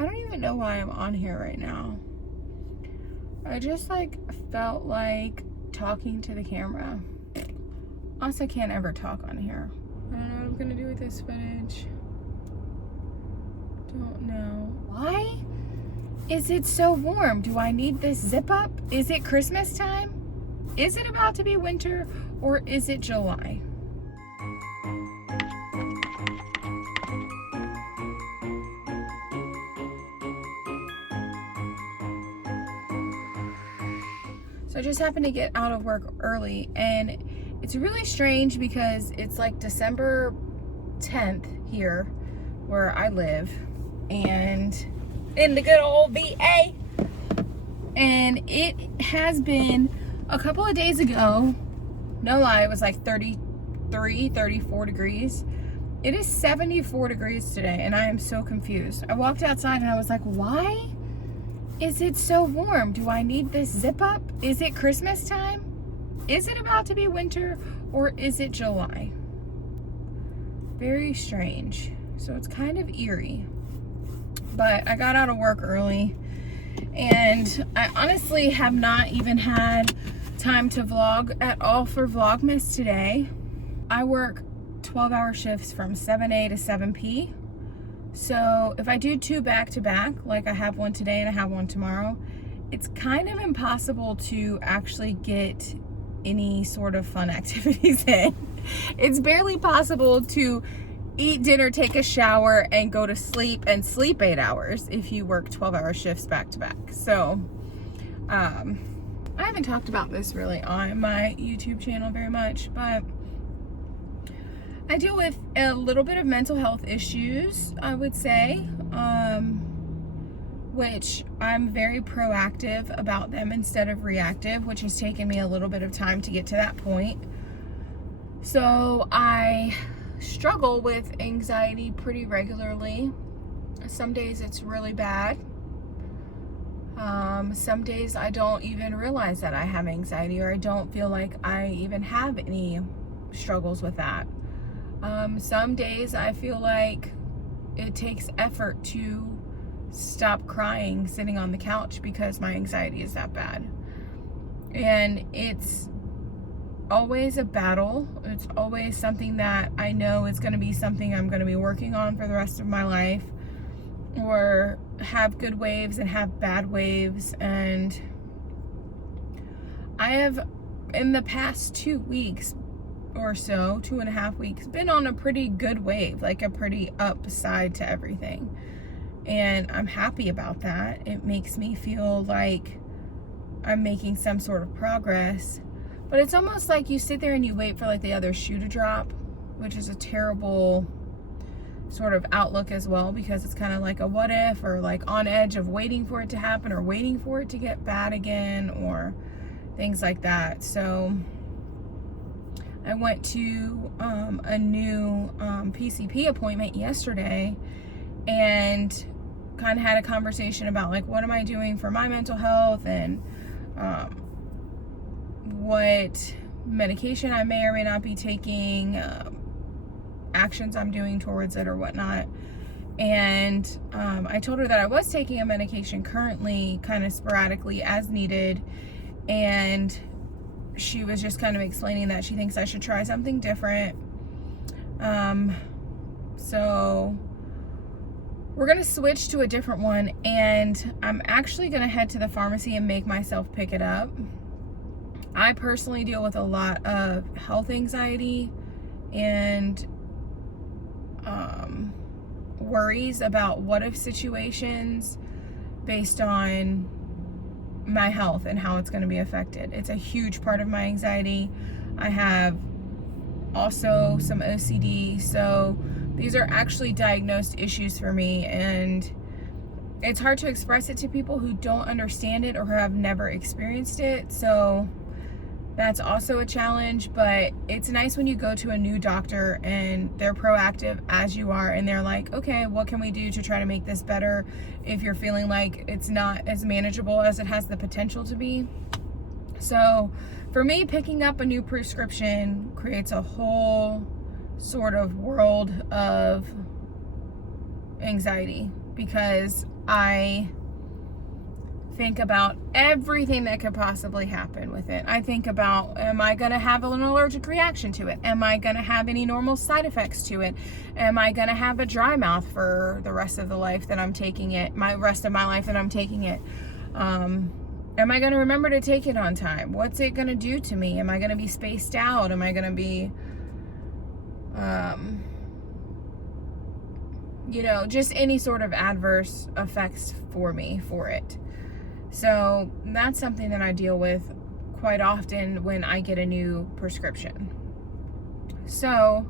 I don't even know why I'm on here right now. I just like felt like talking to the camera. Also can't ever talk on here. I don't know what I'm gonna do with this footage. Don't know. Why is it so warm? Do I need this zip up? Is it Christmas time? Is it about to be winter or is it July? So I just happened to get out of work early, and it's really strange because it's like December 10th here where I live, and in the good old VA, and it has been a couple of days ago, no lie, it was like 33, 34 degrees. It is 74 degrees today, and I am so confused. I walked outside and I was like, why is it so warm? Do I need this zip up? Is it Christmas time? Is it about to be winter or is it July? Very strange. So it's kind of eerie. But I got out of work early, and I honestly have not even had time to vlog at all for Vlogmas today. I work 12-hour shifts from 7A to 7P. So if I do 2 back-to-back, like I have one today and I have one tomorrow, it's kind of impossible to actually get any sort of fun activities in. It's barely possible to eat dinner, take a shower, and go to sleep and sleep 8 hours if you work 12-hour shifts back-to-back. So I haven't talked about this really on my YouTube channel very much, but I deal with a little bit of mental health issues, I would say, which I'm very proactive about them instead of reactive, which has taken me a little bit of time to get to that point. So I struggle with anxiety pretty regularly. Some days it's really bad. Some days I don't even realize that I have anxiety, or I don't feel like I even have any struggles with that. Some days I feel like it takes effort to stop crying sitting on the couch because my anxiety is that bad. And it's always a battle. It's always something that I know is going to be something I'm going to be working on for the rest of my life, or have good waves and have bad waves. And I have, in the past 2 weeks or so, 2.5 weeks, been on a pretty good wave, like a pretty upside to everything. And I'm happy about that. It makes me feel like I'm making some sort of progress. But it's almost like you sit there and you wait for like the other shoe to drop, which is a terrible sort of outlook as well, because it's kind of like a what if, or like on edge of waiting for it to happen, or waiting for it to get bad again, or things like that. So I went to a new PCP appointment yesterday, and kind of had a conversation about like, what am I doing for my mental health, and what medication I may or may not be taking, actions I'm doing towards it or whatnot. And I told her that I was taking a medication currently, kind of sporadically as needed, and she was just kind of explaining that she thinks I should try something different. So we're gonna switch to a different one, and I'm actually gonna head to the pharmacy and make myself pick it up. I personally deal with a lot of health anxiety and worries about what if situations based on my health and how it's going to be affected. It's a huge part of my anxiety. I have also some OCD, so these are actually diagnosed issues for me, and it's hard to express it to people who don't understand it or who have never experienced it. So that's also a challenge. But it's nice when you go to a new doctor and they're proactive as you are, and they're like, okay, what can we do to try to make this better if you're feeling like it's not as manageable as it has the potential to be. So for me, picking up a new prescription creates a whole sort of world of anxiety because I think about everything that could possibly happen with it. I think about, am I going to have an allergic reaction to it? Am I going to have any normal side effects to it? Am I going to have a dry mouth for the rest of the life that I'm taking it, rest of my life that I'm taking it? Am I going to remember to take it on time? What's it going to do to me? Am I going to be spaced out? Am I going to be, just any sort of adverse effects for me for it? So that's something that I deal with quite often when I get a new prescription. So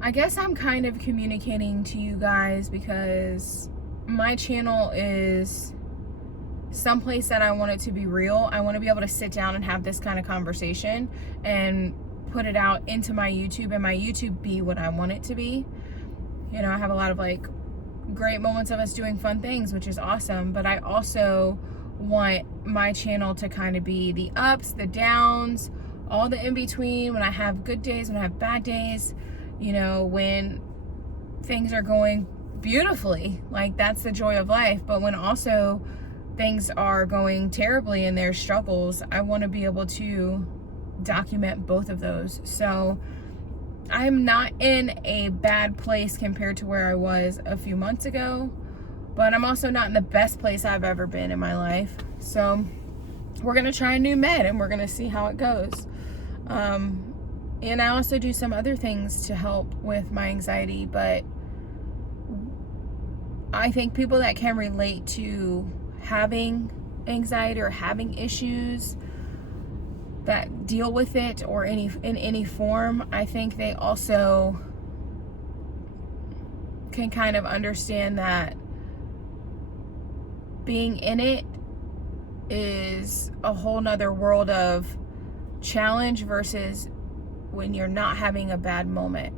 I guess I'm kind of communicating to you guys because my channel is someplace that I want it to be real. I want to be able to sit down and have this kind of conversation and put it out into my YouTube, and my YouTube be what I want it to be. I have a lot of great moments of us doing fun things, which is awesome, but I also want my channel to kind of be the ups, the downs, all the in between, when I have good days, when I have bad days, when things are going beautifully, that's the joy of life. But when also things are going terribly and there's struggles, I want to be able to document both of those. So I'm not in a bad place compared to where I was a few months ago, but I'm also not in the best place I've ever been in my life. So we're going to try a new med and we're going to see how it goes. And I also do some other things to help with my anxiety, but I think people that can relate to having anxiety or having issues that deal with it or in any form, I think they also can kind of understand that being in it is a whole nother world of challenge versus when you're not having a bad moment.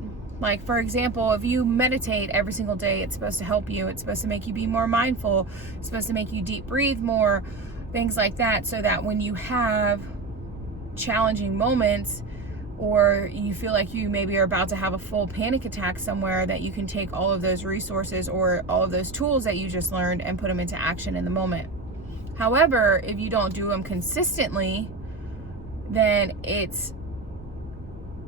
For example, if you meditate every single day, it's supposed to help you. It's supposed to make you be more mindful. It's supposed to make you deep breathe more, things like that, so that when you have challenging moments or you feel like you maybe are about to have a full panic attack somewhere, that you can take all of those resources or all of those tools that you just learned and put them into action in the moment. However, if you don't do them consistently, then it's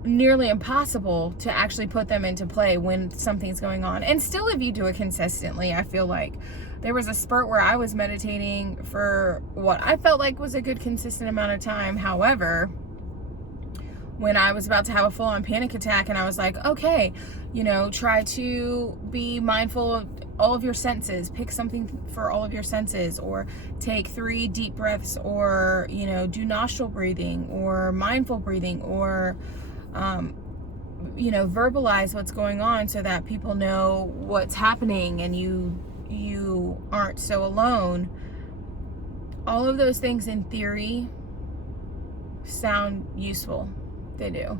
nearly impossible to actually put them into play when something's going on. And still, if you do it consistently, I feel like there was a spurt where I was meditating for what I felt like was a good consistent amount of time. However, when I was about to have a full-on panic attack and I was like, okay, try to be mindful of all of your senses, pick something for all of your senses, or take 3 deep breaths, or do nostril breathing or mindful breathing, or verbalize what's going on so that people know what's happening and you aren't so alone. All of those things in theory sound useful. They do.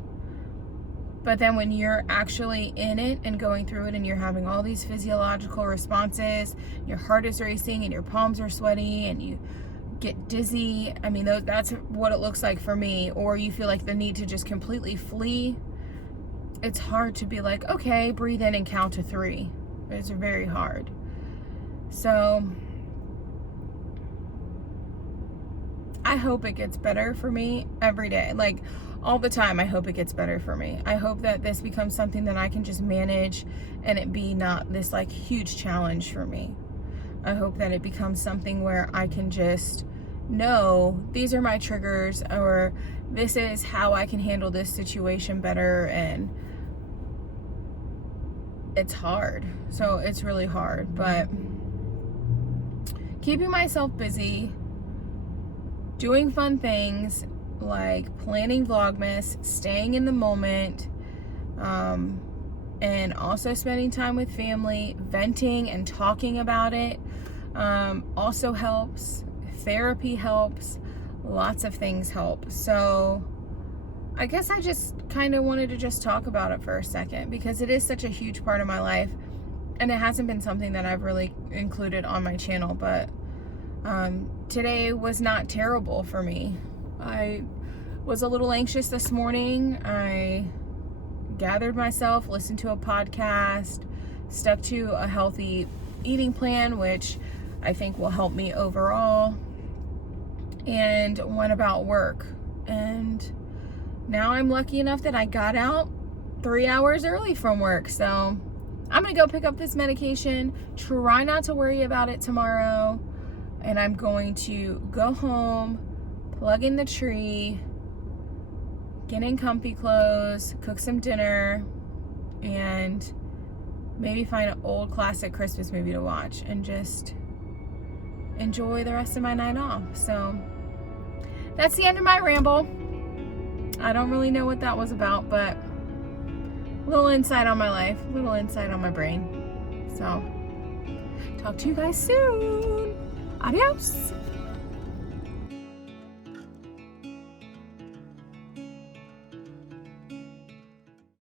But then when you're actually in it and going through it and you're having all these physiological responses, your heart is racing and your palms are sweaty and you get dizzy. That's what it looks like for me. Or you feel like the need to just completely flee. It's hard to be like, okay, breathe in and count to 3. It's very hard. So I hope it gets better for me every day. All the time, I hope it gets better for me. I hope that this becomes something that I can just manage and it be not this huge challenge for me. I hope that it becomes something where I can just know these are my triggers, or this is how I can handle this situation better. And it's hard. So it's really hard, but keeping myself busy, doing fun things like planning Vlogmas, staying in the moment, and also spending time with family, venting and talking about it also helps. Therapy helps. Lots of things help. So I guess I just kind of wanted to just talk about it for a second because it is such a huge part of my life, and it hasn't been something that I've really included on my channel, but today was not terrible for me. I was a little anxious this morning. I gathered myself, listened to a podcast, stuck to a healthy eating plan, which I think will help me overall, and one about work. And now I'm lucky enough that I got out 3 hours early from work. So I'm gonna go pick up this medication, try not to worry about it tomorrow, and I'm going to go home, plug in the tree, get in comfy clothes, cook some dinner, and maybe find an old classic Christmas movie to watch and just enjoy the rest of my night off. So that's the end of my ramble. I don't really know what that was about, but a little insight on my life, a little insight on my brain. So talk to you guys soon. Adios.